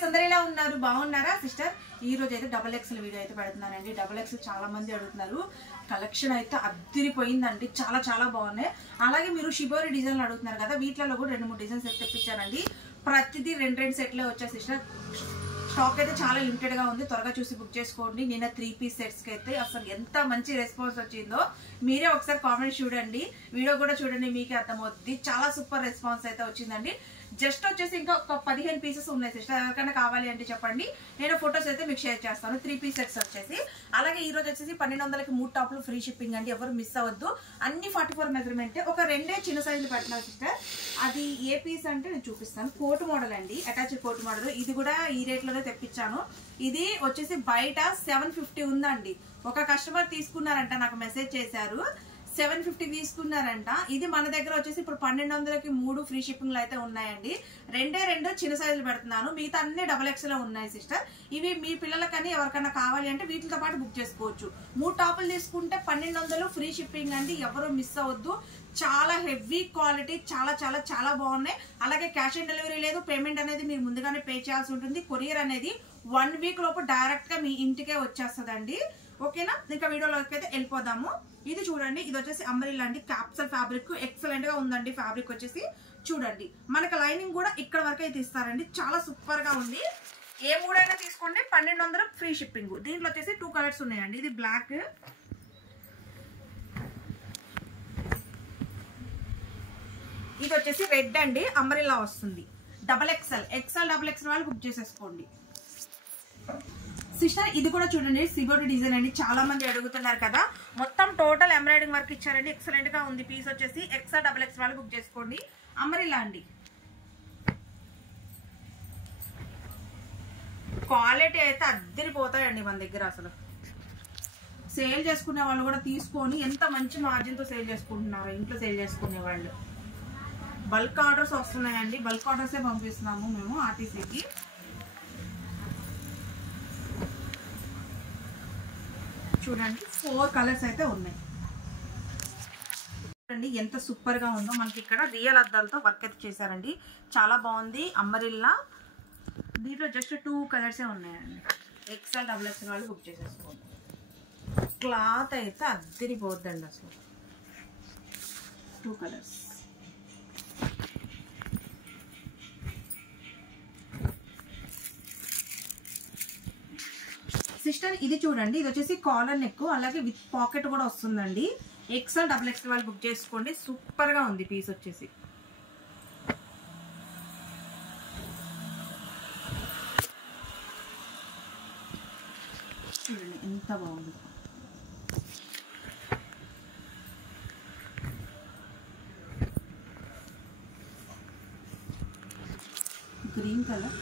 Friends అందరూ ఎలా ఉన్నారు? బాగున్నారా సిస్టర్? ఈ రోజు అయితే డబుల్ ఎక్స్ఎల్ వీడియో అయితే పెడుతున్నానండి. డబుల్ ఎక్స్ఎల్ చాలా మంది అడుగుతున్నారు. కలెక్షన్ అయితే అద్దిరిపోయిందండి, చాలా చాలా బాగున్నాయి. అలాగే మీరు షిబోరి డిజైన్లు అడుగుతున్నారు కదా, వీటిలో కూడా 2-3 డిజైన్స్ అయితే తెప్పించానండి. ప్రతిదీ 2 సెట్లే వచ్చాయి సిస్టర్. స్టాక్ అయితే చాలా లిమిటెడ్ గా ఉంది, త్వరగా చూసి బుక్ చేసుకోండి. నిన్న 3 పీస్ సెట్స్ కి అయితే అసలు ఎంత మంచి రెస్పాన్స్ వచ్చిందో మీరే ఒకసారి కామెంట్ చూడండి, వీడియో కూడా చూడండి, మీకే అర్థమవుతుంది. చాలా సూపర్ రెస్పాన్స్ అయితే వచ్చిందండి. జస్ట్ వచ్చేసి ఇంకా ఒక 15 పీసెస్ ఉన్నాయి సిస్టర్. ఎవరికైనా కావాలి అంటే చెప్పండి, నేను ఫొటోస్ అయితే మీకు షేర్ చేస్తాను. 3 పీస్ సెట్స్ వచ్చేసి. అలాగే ఈ రోజు వచ్చేసి 1200కి 3 టాప్లు ఫ్రీ షిప్పింగ్ అండి. ఎవరు మిస్ అవ్వద్దు. అన్ని 44 మెజర్మెంట్. ఒక 2 చిన్న సైజులు పెట్టినారు సిస్టర్. అది ఏ పీస్ అంటే నేను చూపిస్తాను. కోట్ మోడల్ అండి, అటాచ్ కోట్ మోడల్. ఇది కూడా ఈ రేట్ లోనే తెప్పించాను. ఇది వచ్చేసి బయట 750 ఉందండి. ఒక కస్టమర్ తీసుకున్నారంట, నాకు మెసేజ్ చేశారు, 750 తీసుకున్నారంట. ఇది మన దగ్గర వచ్చేసి ఇప్పుడు 1200కి 3 ఫ్రీ షిప్పింగ్ అయితే ఉన్నాయండి. 2 చిన్న సైజులు పెడుతున్నాను, మిగతా అన్ని డబుల్ ఎక్స్ లో ఉన్నాయి సిస్టర్. ఇవి మీ పిల్లలకని ఎవరికైనా కావాలి అంటే వీటితో పాటు బుక్ చేసుకోవచ్చు. 3 టాపులు తీసుకుంటే 1200 ఫ్రీ షిప్పింగ్ అండి. ఎవరు మిస్ అవ్వద్దు. చాలా హెవీ క్వాలిటీ, చాలా చాలా చాలా బాగున్నాయి. అలాగే క్యాష్ ఆన్ డెలివరీ లేదు, పేమెంట్ అనేది మీరు ముందుగానే పే చేయాల్సి ఉంటుంది. కొరియర్ అనేది 1 వీక్ లోపు డైరెక్ట్ గా మీ ఇంటికే వచ్చేస్తుందండి. ఓకేనా? ఇంకా వీడియోలోకి అయితే వెళ్ళిపోదాము. ఇది చూడండి, ఇది వచ్చేసి అంబ్రెల్లా అండి, క్యాప్సల్ ఫ్యాబ్రిక్. ఎక్సలెంట్ గా ఉందండి ఫ్యాబ్రిక్ వచ్చేసి. చూడండి, మనకు లైనింగ్ కూడా ఇక్కడ వరకు అయితే ఇస్తారండి. చాలా సూపర్ గా ఉంది. ఏ మూడైనా తీసుకోండి, 1200 ఫ్రీ షిప్పింగ్. దీంట్లో వచ్చేసి 2 కలర్స్ ఉన్నాయండి. ఇది బ్లాక్, ఇది వచ్చేసి రెడ్ అండి. అంబ్రెల్లా వస్తుంది. డబల్ ఎక్స్ఎల్, డబల్ ఎక్స్ఎల్ వాళ్ళు బుక్ చేసేసుకోండి సిస్టర్. ఇది కూడా చూడండి, సిబోరి డిజైన్ అండి. చాలా మంది అడుగుతున్నారు కదా, మొత్తం టోటల్ ఎంబ్రాయిడింగ్ వర్క్ ఇచ్చారండి. ఎక్సలెంట్ గా ఉంది. పీస్ వచ్చేసి ఎక్స్ఎల్, డబల్ ఎక్స్ వాళ్ళు బుక్ చేసుకోండి. అంబ్రెల్లా అండి. క్వాలిటీ అయితే అద్దరిపోతాయండి మన దగ్గర. అసలు సేల్ చేసుకునే వాళ్ళు కూడా తీసుకొని ఎంత మంచి మార్జిన్ తో సేల్ చేసుకుంటున్నారు. ఇంట్లో సేల్ చేసుకునే వాళ్ళు. బల్క్ ఆర్డర్స్ వస్తున్నాయండి, బల్క్ ఆర్డర్సే పంపిస్తున్నాము మేము ఆర్టీసీకి. చూడండి, 4 కలర్స్ అయితే ఉన్నాయి. చూడండి ఎంత సూపర్ గా ఉందో. మనకి ఇక్కడ రియల్ అద్దాలతో వర్క్ అయితే చేశారండి. చాలా బాగుంది. అంబ్రెల్లా. దీంట్లో జస్ట్ 2 కలర్సే ఉన్నాయండి. ఎక్స్ఎల్, డబుల్ ఎక్స్ఎల్ వాళ్ళు బుక్ చేసేసుకోండి. క్లాత్ అయితే అద్దరిపోద్దండి అసలు. 2 కలర్స్. సిస్టర్ ఇది చూడండి, ఇది వచ్చేసి కాలర్ నెక్, అలాగే విత్ పాకెట్ కూడా వస్తుందండి. ఎక్స్ఎల్, డబుల్ ఎక్స్ఎల్ వాళ్ళు బుక్ చేసుకోండి. సూపర్ గా ఉంది పీస్ వచ్చేసి. చూడండి ఎంత బాగుంది. గ్రీన్ కలర్,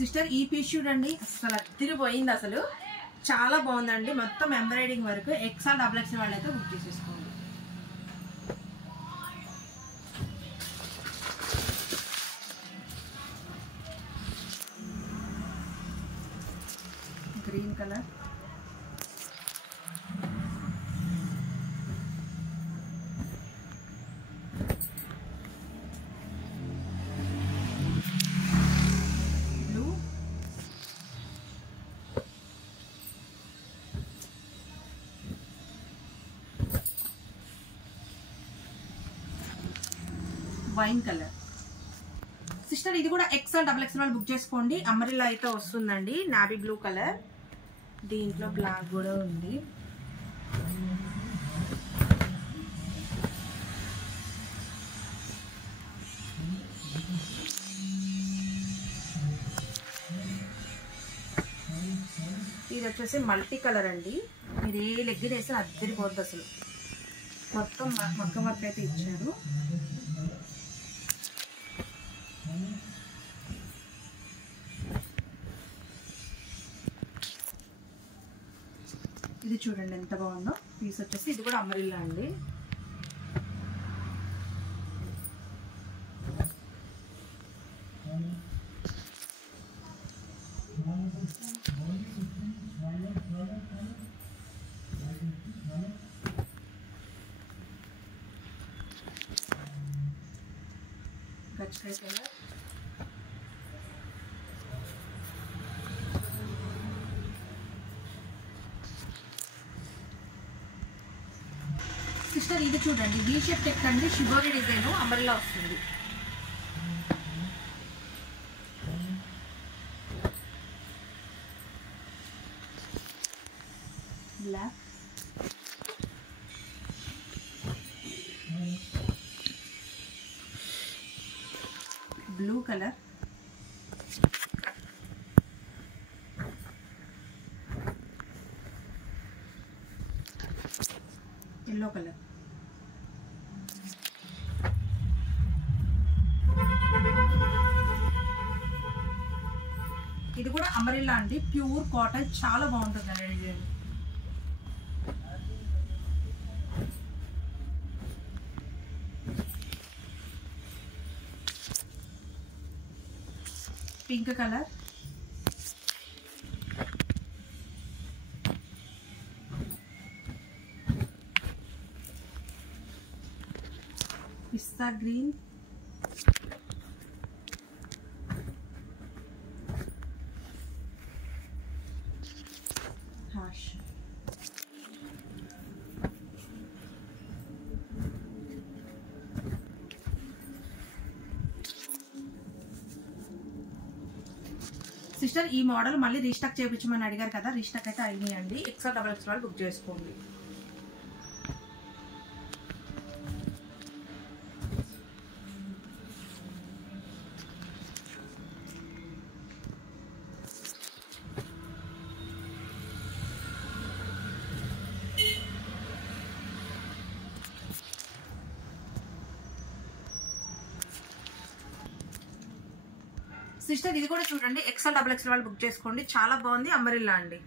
సిస్టర్ ఈ పీస్ చూడండి, అసలు అద్దరిపోయింది. అసలు చాలా బాగుందండి. మొత్తం ఎంబ్రాయిడింగ్ వరకు. ఎక్స్ఎల్, డబుల్ ఎక్స్ఎల్ వాళ్ళు అయితే బుక్ చేసేసుకోండి. Green colour, wine colour. Sister ఇది కూడా ఎక్స్ఎల్, డబుల్ ఎక్స్ఎల్ వాళ్ళు బుక్ చేసుకోండి. అంబ్రెల్లా అయితే వస్తుందండి. నావీ బ్లూ కలర్, దీంట్లో బ్లాక్ కూడా ఉంది. ఇది వచ్చేసి మల్టీ కలర్ అండి. మీరు ఏ లెగ్గిన్ వేస్తే అద్దరిపోద్ది అసలు. మొత్తం మగ్గం వర్క్ అయితే ఇచ్చారు. ఇది చూడండి ఎంత బాగుందో పీస్ వచ్చేసి. ఇది కూడా అంబ్రెల్లా అండి. గచ్చకాయ కలర్, సిస్టర్ ఇది చూడండి వి షేప్ టెక్ అండి, షిబోరి డిజైన్ అంబ్రెల్లా వస్తుంది. Black, blue colour, yellow colour. ఇది కూడా అంబ్రెల్లా అండి, ప్యూర్ కాటన్, చాలా బాగుంటుంది అండి design. Pink colour, pista green, హాష్. సిస్టర్ ఈ మోడల్ మళ్ళీ రీస్టాక్ చేయించమని అడిగారు కదా, రీస్టాక్ అయితే అయినాయండి. XL XXL వాళ్ళు బుక్ చేసుకోండి. సిస్టర్ ఇది కూడా చూడండి, XL XXL వాళ్ళు బుక్ చేసుకోండి, చాలా బాగుంది, అంబ్రెల్లా అండి.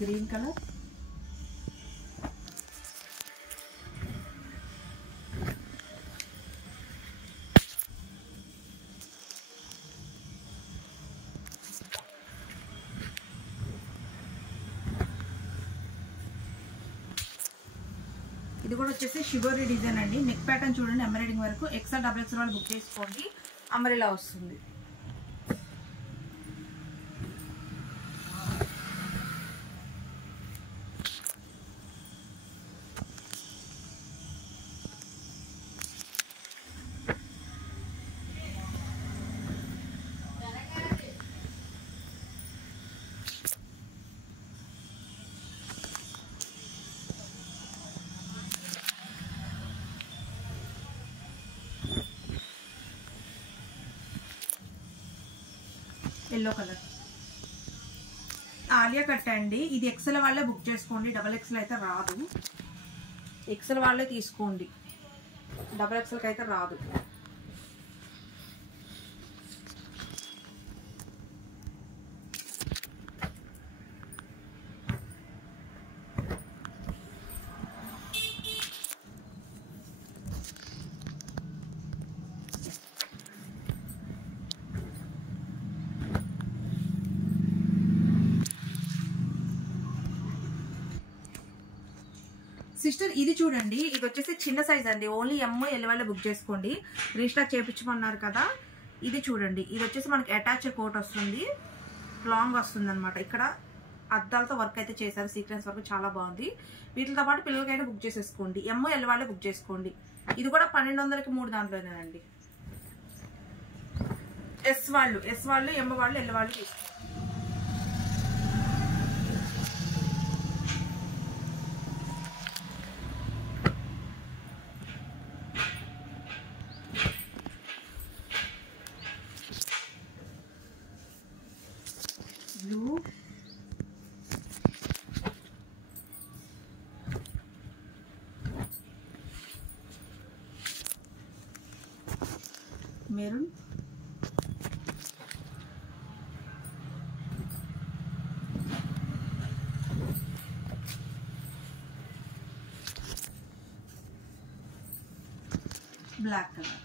గ్రీన్ కలర్, ఇది కూడా వచ్చేసి షిబోరి డిజైన్ అండి. నెక్ ప్యాటర్న్ చూడండి, ఎంబ్రాయిడింగ్ వరకు. XL XXL వాళ్ళు బుక్ చేసుకోండి, అంబ్రెల్లా వస్తుంది. ఎల్లో కలర్, ఆలియా కట్ అండి. ఇది XL వాళ్ళే బుక్ చేసుకోండి, XXL అయితే రాదు. XL వాళ్ళే తీసుకోండి, XXL అయితే రాదు. సిస్టర్ ఇది చూడండి, ఇది వచ్చేసి చిన్న సైజ్ అండి, ఓన్లీ ML వాళ్ళే బుక్ చేసుకోండి, రీస్టాక్ చేయించమన్నారు కదా. ఇది చూడండి, ఇది వచ్చేసి మనకి అటాచ్ కోట్ వస్తుంది, లాంగ్ వస్తుంది అనమాట. ఇక్కడ అద్దాలతో వర్క్ అయితే చేశారు, సీక్వెన్స్ వర్క్ చాలా బాగుంది. వీటితో పాటు పిల్లలకైనా బుక్ చేసేసుకోండి, ML వాళ్ళే బుక్ చేసుకోండి. ఇది కూడా 1200కి 3 దాంట్లోనేనండి. S వాళ్ళు M వాళ్ళు L వాళ్ళు తీసుకోండి. Blue, maroon, black colour.